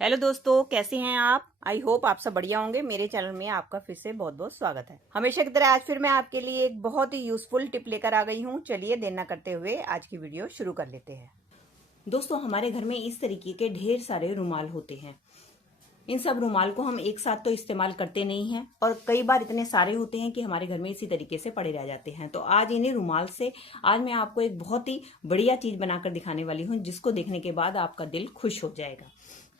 Hello दोस्तों, कैसे हैं आप। आई होप आप सब बढ़िया होंगे। मेरे चैनल में आपका फिर से बहुत बहुत स्वागत है। हमेशा की तरह आज फिर मैं आपके लिए एक बहुत ही यूजफुल टिप लेकर आ गई हूँ। चलिए देर न करते हुए आज की वीडियो शुरू कर लेते हैं। दोस्तों, हमारे घर में इस तरीके के ढेर सारे रुमाल होते हैं। इन सब रुमाल को हम एक साथ तो इस्तेमाल करते नहीं हैं और कई बार इतने सारे होते हैं कि हमारे घर में इसी तरीके से पड़े रह जाते हैं। तो आज इन्हीं रुमाल से आज मैं आपको एक बहुत ही बढ़िया चीज बनाकर दिखाने वाली हूँ, जिसको देखने के बाद आपका दिल खुश हो जाएगा।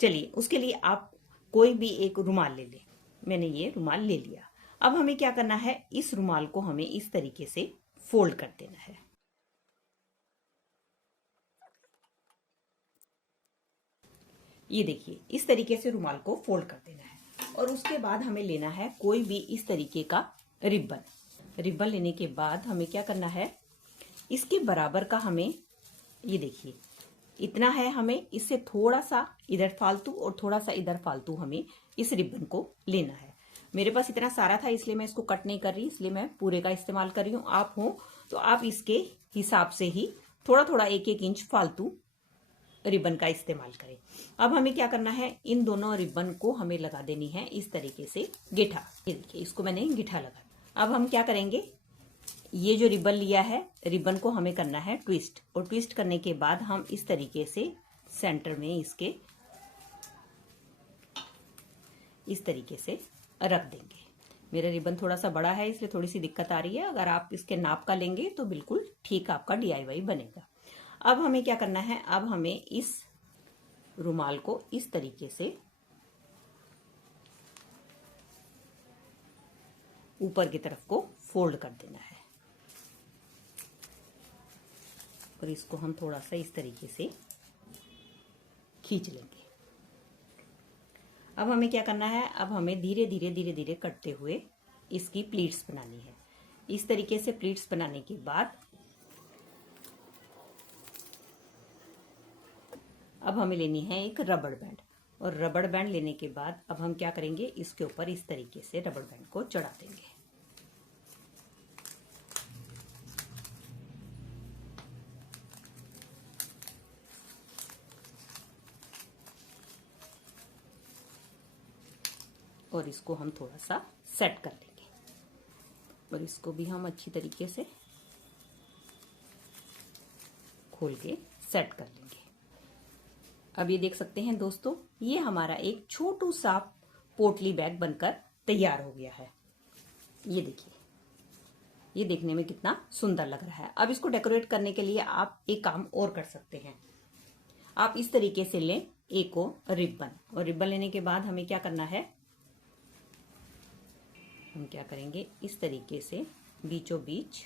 चलिए, उसके लिए आप कोई भी एक रुमाल ले लें। मैंने ये रुमाल ले लिया। अब हमें क्या करना है, इस रुमाल को हमें इस तरीके से फोल्ड कर देना है। ये देखिए, इस तरीके से रुमाल को फोल्ड कर देना है और उसके बाद हमें लेना है कोई भी इस तरीके का रिबन। रिबन लेने के बाद हमें क्या करना है, इसके बराबर का हमें, ये देखिए इतना है, हमें इससे थोड़ा सा इधर फालतू और थोड़ा सा इधर फालतू हमें इस रिबन को लेना है। मेरे पास इतना सारा था इसलिए मैं इसको कट नहीं कर रही, इसलिए मैं पूरे का इस्तेमाल कर रही हूँ। आप हो तो आप इसके हिसाब से ही थोड़ा थोड़ा एक एक इंच फालतू रिबन का इस्तेमाल करें। अब हमें क्या करना है, इन दोनों रिबन को हमें लगा देनी है इस तरीके से गिठा। ये देखिए, इसको मैंने गिठा लगा। अब हम क्या करेंगे, ये जो रिबन लिया है, रिबन को हमें करना है ट्विस्ट, और ट्विस्ट करने के बाद हम इस तरीके से सेंटर में इसके इस तरीके से रख देंगे। मेरा रिबन थोड़ा सा बड़ा है इसलिए थोड़ी सी दिक्कत आ रही है। अगर आप इसके नाप का लेंगे तो बिल्कुल ठीक आपका DIY बनेगा। अब हमें क्या करना है, अब हमें इस रुमाल को इस तरीके से ऊपर की तरफ को फोल्ड कर देना है और इसको हम थोड़ा सा इस तरीके से खींच लेंगे। अब हमें क्या करना है, अब हमें धीरे धीरे धीरे धीरे कटते हुए इसकी प्लीट्स बनानी है। इस तरीके से प्लीट्स बनाने के बाद अब हमें लेनी है एक रबड़ बैंड, और रबड़ बैंड लेने के बाद अब हम क्या करेंगे, इसके ऊपर इस तरीके से रबड़ बैंड को चढ़ा देंगे। और इसको हम थोड़ा सा सेट कर लेंगे और इसको भी हम अच्छी तरीके से खोल के सेट कर लेंगे। अब ये देख सकते हैं दोस्तों, ये हमारा एक छोटू सा पोटली बैग बनकर तैयार हो गया है। ये देखिए, ये देखने में कितना सुंदर लग रहा है। अब इसको डेकोरेट करने के लिए आप एक काम और कर सकते हैं। आप इस तरीके से लें एक रिबन, और रिबन लेने के बाद हमें क्या करना है, हम क्या करेंगे, इस तरीके से बीचों बीच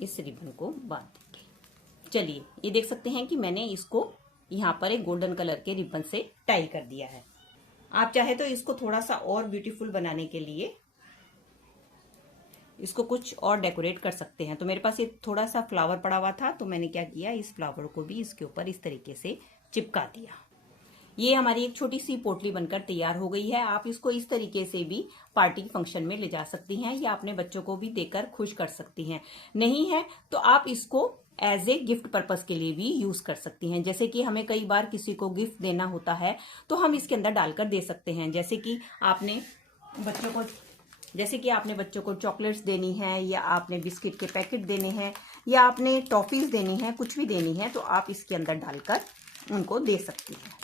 इस रिबन को बांध देंगे। चलिए, ये देख सकते हैं कि मैंने इसको यहाँ पर एक गोल्डन कलर के रिबन से टाई कर दिया है। आप चाहे तो इसको थोड़ा सा और ब्यूटीफुल बनाने के लिए इसको कुछ और डेकोरेट कर सकते हैं। तो मेरे पास ये थोड़ा सा फ्लावर पड़ा हुआ था, तो मैंने क्या किया, इस फ्लावर को भी इसके ऊपर इस तरीके से चिपका दिया। ये हमारी एक छोटी सी पोटली बनकर तैयार हो गई है। आप इसको इस तरीके से भी पार्टी फंक्शन में ले जा सकती हैं या अपने बच्चों को भी देकर खुश कर सकती हैं। नहीं है तो आप इसको एज ए गिफ्ट पर्पस के लिए भी यूज कर सकती हैं। जैसे कि हमें कई बार किसी को गिफ्ट देना होता है तो हम इसके अंदर डालकर दे सकते हैं। जैसे कि आपने बच्चों को चॉकलेट्स देनी है, या आपने बिस्किट के पैकेट देने हैं, या आपने टॉफीज देनी है, कुछ भी देनी है, तो आप इसके अंदर डालकर उनको दे सकती हैं।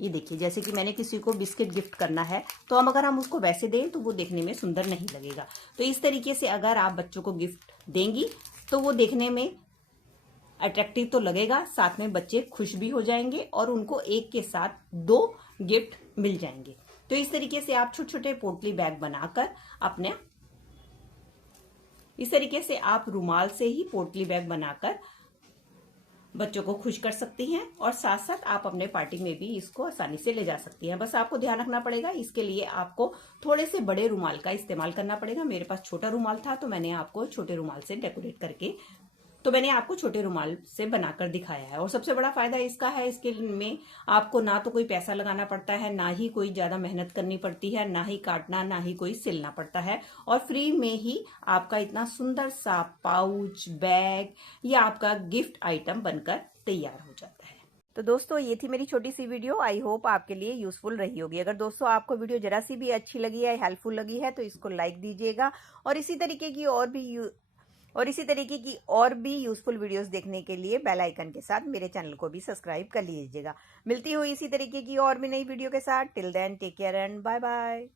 ये देखिए, जैसे कि मैंने किसी को बिस्किट गिफ्ट करना है, तो अगर हम उसको वैसे दें तो वो देखने में सुंदर नहीं लगेगा। तो इस तरीके से अगर आप बच्चों को गिफ्ट देंगी तो वो देखने में अट्रैक्टिव तो लगेगा, साथ में बच्चे खुश भी हो जाएंगे और उनको एक के साथ 2 गिफ्ट मिल जाएंगे। तो इस तरीके से आप छोटे छोटे पोटली बैग बनाकर अपने, इस तरीके से आप रुमाल से ही पोटली बैग बनाकर बच्चों को खुश कर सकती हैं और साथ साथ आप अपने पार्टी में भी इसको आसानी से ले जा सकती हैं। बस आपको ध्यान रखना पड़ेगा, इसके लिए आपको थोड़े से बड़े रुमाल का इस्तेमाल करना पड़ेगा। मेरे पास छोटा रुमाल था तो मैंने आपको छोटे रुमाल से डेकोरेट करके, तो मैंने आपको छोटे रुमाल से बनाकर दिखाया है। और सबसे बड़ा फायदा इसका है, इसके में आपको ना तो कोई पैसा लगाना पड़ता है, ना ही कोई ज्यादा मेहनत करनी पड़ती है, ना ही काटना, ना ही कोई सिलना पड़ता है, और फ्री में ही आपका इतना सुंदर सा पाउच, बैग या आपका गिफ्ट आइटम बनकर तैयार हो जाता है। तो दोस्तों ये थी मेरी छोटी सी वीडियो। आई होप आपके लिए यूजफुल रही होगी। अगर दोस्तों आपको वीडियो जरा सी भी अच्छी लगी है, हेल्पफुल लगी है, तो इसको लाइक दीजिएगा और इसी तरीके की और भी यूजफुल वीडियोस देखने के लिए बेल आइकन के साथ मेरे चैनल को भी सब्सक्राइब कर लीजिएगा। मिलती हुई इसी तरीके की और भी नई वीडियो के साथ। Till then take care and bye bye.